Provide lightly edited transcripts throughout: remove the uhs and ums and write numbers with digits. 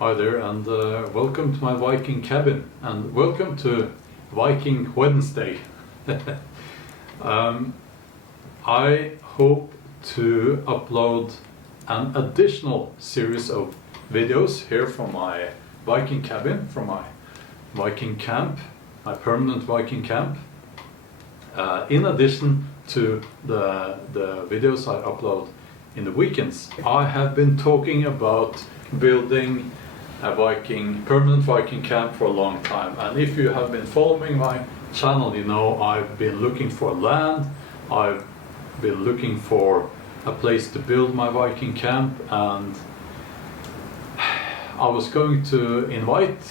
Hi there, and welcome to my Viking cabin, and welcome to Viking Wednesday. I hope to upload an additional series of videos here from my Viking cabin, from my Viking camp, my permanent Viking camp, in addition to the videos I upload in the weekends. I have been talking about building a permanent Viking camp for a long time, and if you have been following my channel, you know I've been looking for land, I've been looking for a place to build my Viking camp, and I was going to invite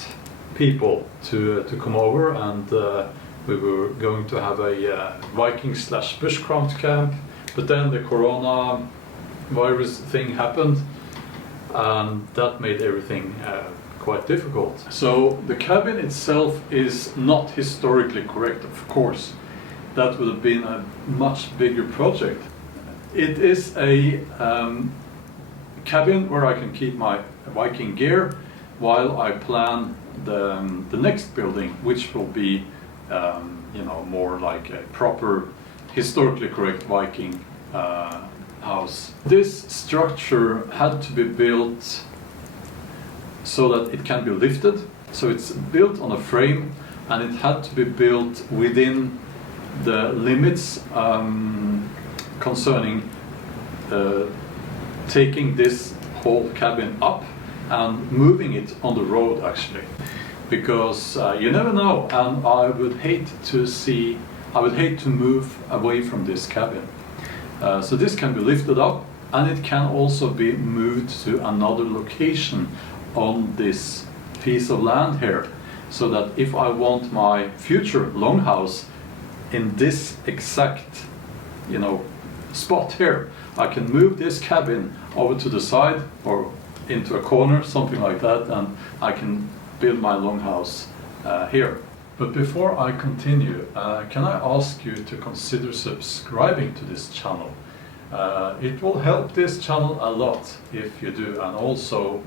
people to come over, and we were going to have a Viking/Bushcraft camp, but then the coronavirus thing happened, and that made everything quite difficult. So the cabin itself is not historically correct, of course. That would have been a much bigger project. It is a cabin where I can keep my Viking gear while I plan the next building, which will be more like a proper historically correct Viking house. This structure had to be built so that it can be lifted. So it's built on a frame, and it had to be built within the limits concerning taking this whole cabin up and moving it on the road, actually, because you never know, and I would hate to move away from this cabin. So this can be lifted up, and it can also be moved to another location on this piece of land here, so that if I want my future longhouse in this exact spot here, I can move this cabin over to the side or into a corner, something like that, and I can build my longhouse here. But before I continue, can I ask you to consider subscribing to this channel? It will help this channel a lot if you do, and also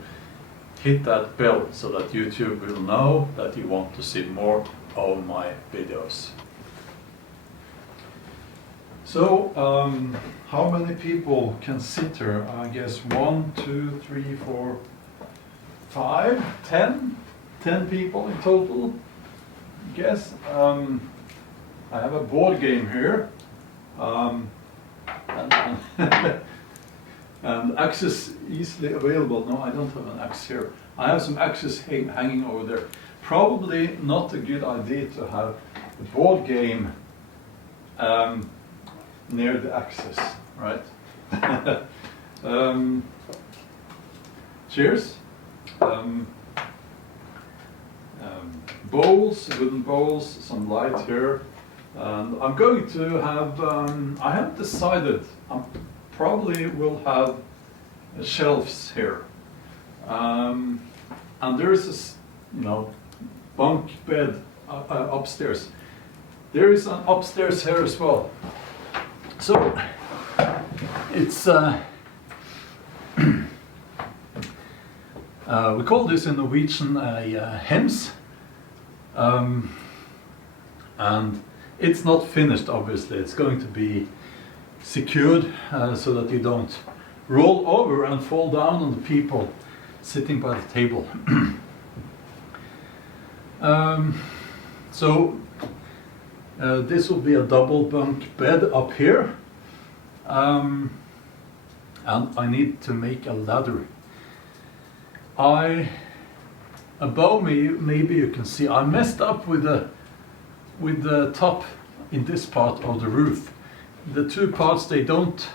hit that bell so that YouTube will know that you want to see more of my videos. So, how many people can sit here? I guess 1, 2, 3, 4, 5, 10 people in total. Yes, I have a board game here, and axes easily available. No, I don't have an axe here. I have some axes hanging over there. Probably not a good idea to have the board game near the axes, right? Cheers. Bowls, wooden bowls, some light here, and I'm going to have, I haven't decided, I probably will have shelves here, and there is a bunk bed upstairs. There is an upstairs here as well. So it's we call this in Norwegian a hems. And it's not finished, obviously. It's going to be secured so that you don't roll over and fall down on the people sitting by the table. So this will be a double bunk bed up here, and I need to make a ladder. Above me, maybe you can see, I messed up with the top in this part of the roof. The two parts, they don't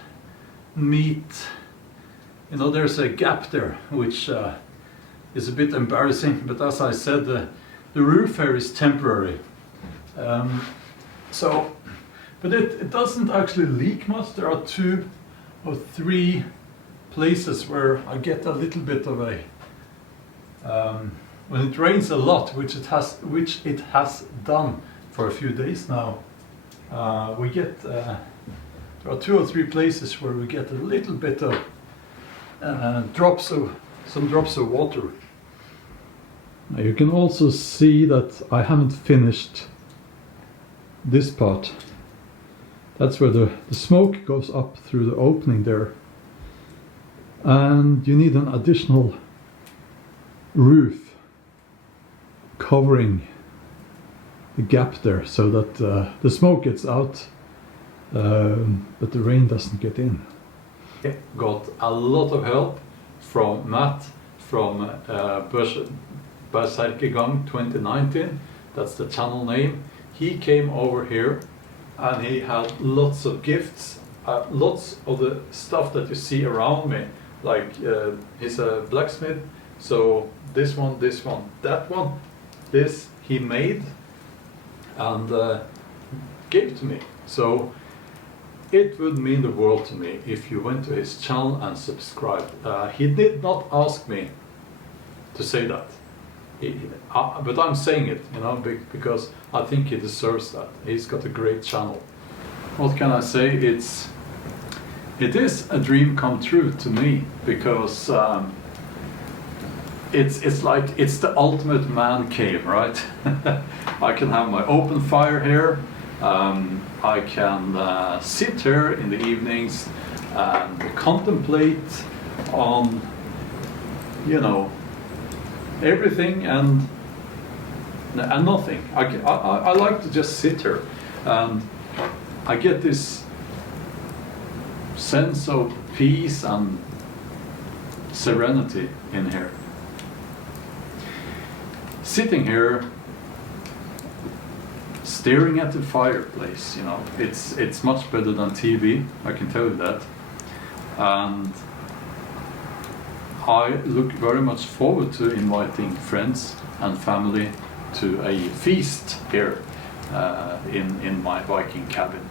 meet. There's a gap there, which is a bit embarrassing. But as I said, the roof here is temporary. But it doesn't actually leak much. There are 2 or 3 places where I get a little bit of a when it rains a lot, which it has done for a few days now, we get there are 2 or 3 places where we get a little bit of some drops of water. Now you can also see that I haven't finished this part. That's where the smoke goes up through the opening there. And you need an additional roof covering the gap there so that the smoke gets out, but the rain doesn't get in. Got a lot of help from Matt from Bushcraft 2019, that's the channel name. He came over here and he had lots of gifts, lots of the stuff that you see around me, like he's a blacksmith, so this one, that one, this he made and gave to me. So it would mean the world to me if you went to his channel and subscribed. He did not ask me to say that, but I'm saying it, you know, because I think he deserves that. He's got a great channel. What can I say? It is a dream come true to me, because it's like it's the ultimate man cave, right? I can have my open fire here. I can sit here in the evenings and contemplate on, you know, everything and nothing. I like to just sit here, and I get this sense of peace and serenity in here. Sitting here, staring at the fireplace, you know, it's much better than TV, I can tell you that. And I look very much forward to inviting friends and family to a feast here in my Viking cabin.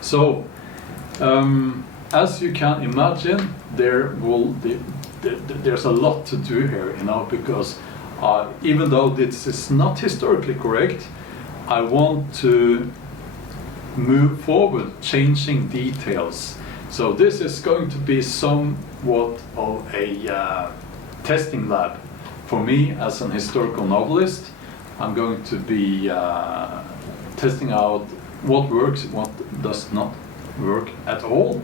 So, as you can imagine, there's a lot to do here, you know, because even though this is not historically correct, I want to move forward, changing details. So this is going to be somewhat of a testing lab for me as an historical novelist. I'm going to be testing out what works, what does not work at all.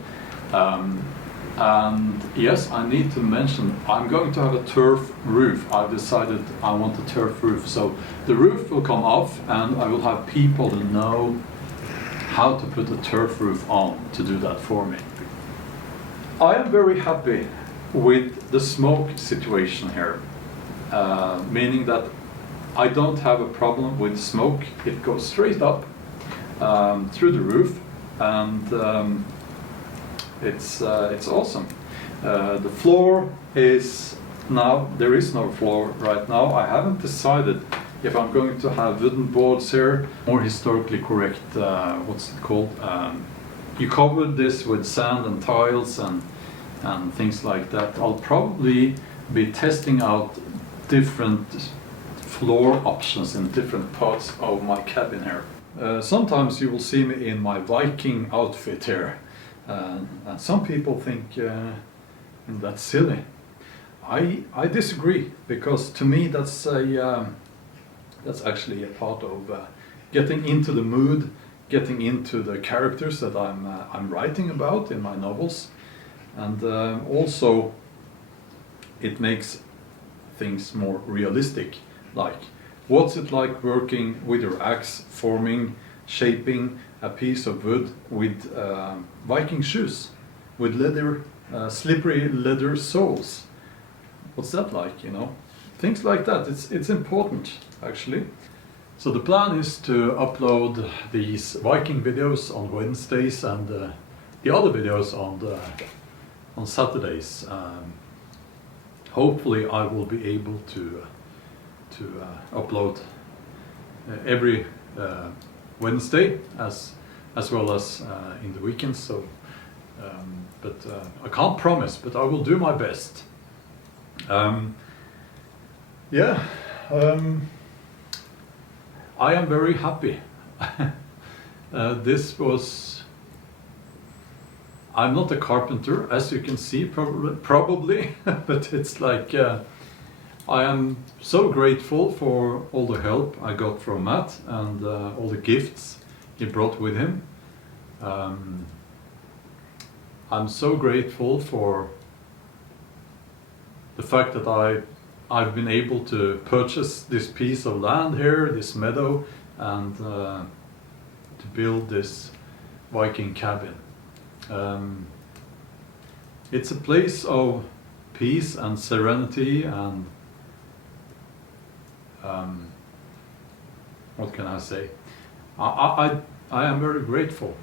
And yes, I need to mention, I'm going to have a turf roof. I've decided I want a turf roof. So the roof will come off and I will have people who know how to put a turf roof on to do that for me. I am very happy with the smoke situation here, meaning that I don't have a problem with smoke. It goes straight up through the roof, and it's awesome. The floor is now, there is no floor right now. I haven't decided if I'm going to have wooden boards here, more historically correct, what's it called? You covered this with sand and tiles and things like that. I'll probably be testing out different floor options in different parts of my cabin here. Sometimes you will see me in my Viking outfit here. And some people think that's silly. I disagree, because to me that's actually a part of getting into the mood, getting into the characters that I'm writing about in my novels, and also it makes things more realistic. Like, what's it like working with your axe, forming, shaping a piece of wood with Viking shoes, with leather, slippery leather soles? What's that like, you know? Things like that. It's important, actually. So the plan is to upload these Viking videos on Wednesdays and the other videos on Saturdays. Hopefully I will be able to upload every Wednesday as well as in the weekends. So, but I can't promise, but I will do my best. Yeah, I am very happy. This was I'm not a carpenter, as you can see, probably, but it's like I am so grateful for all the help I got from Matt and all the gifts he brought with him. I'm so grateful for the fact that I've been able to purchase this piece of land here, this meadow, and to build this Viking cabin. It's a place of peace and serenity and what can I say? I am very grateful.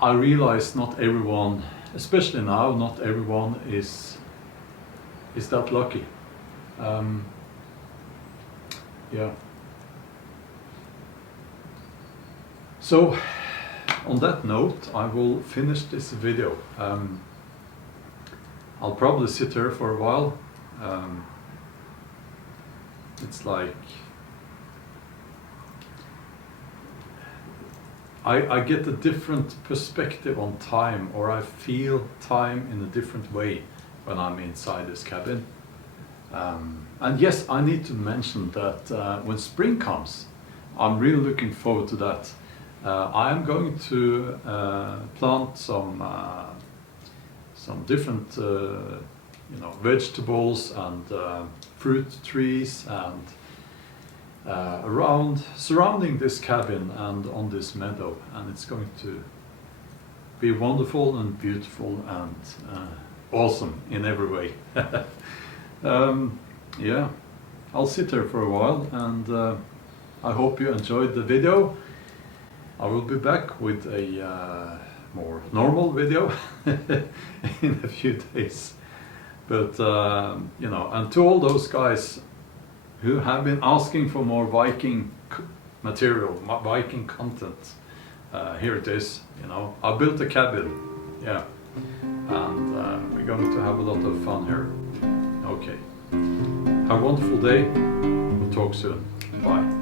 I realize not everyone, especially now, not everyone is that lucky. Yeah. So, on that note, I will finish this video. I'll probably sit here for a while. It's like I get a different perspective on time, or I feel time in a different way when I'm inside this cabin. And yes, I need to mention that when spring comes, I'm really looking forward to that. I am going to plant some different vegetables and fruit trees and surrounding this cabin and on this meadow, and it's going to be wonderful and beautiful and awesome in every way. Yeah, I'll sit here for a while, and I hope you enjoyed the video. I will be back with a more normal video in a few days. But and to all those guys who have been asking for more Viking material, Viking content, here it is. I built a cabin, yeah, and we're going to have a lot of fun here. Okay, have a wonderful day. We'll talk soon. Bye.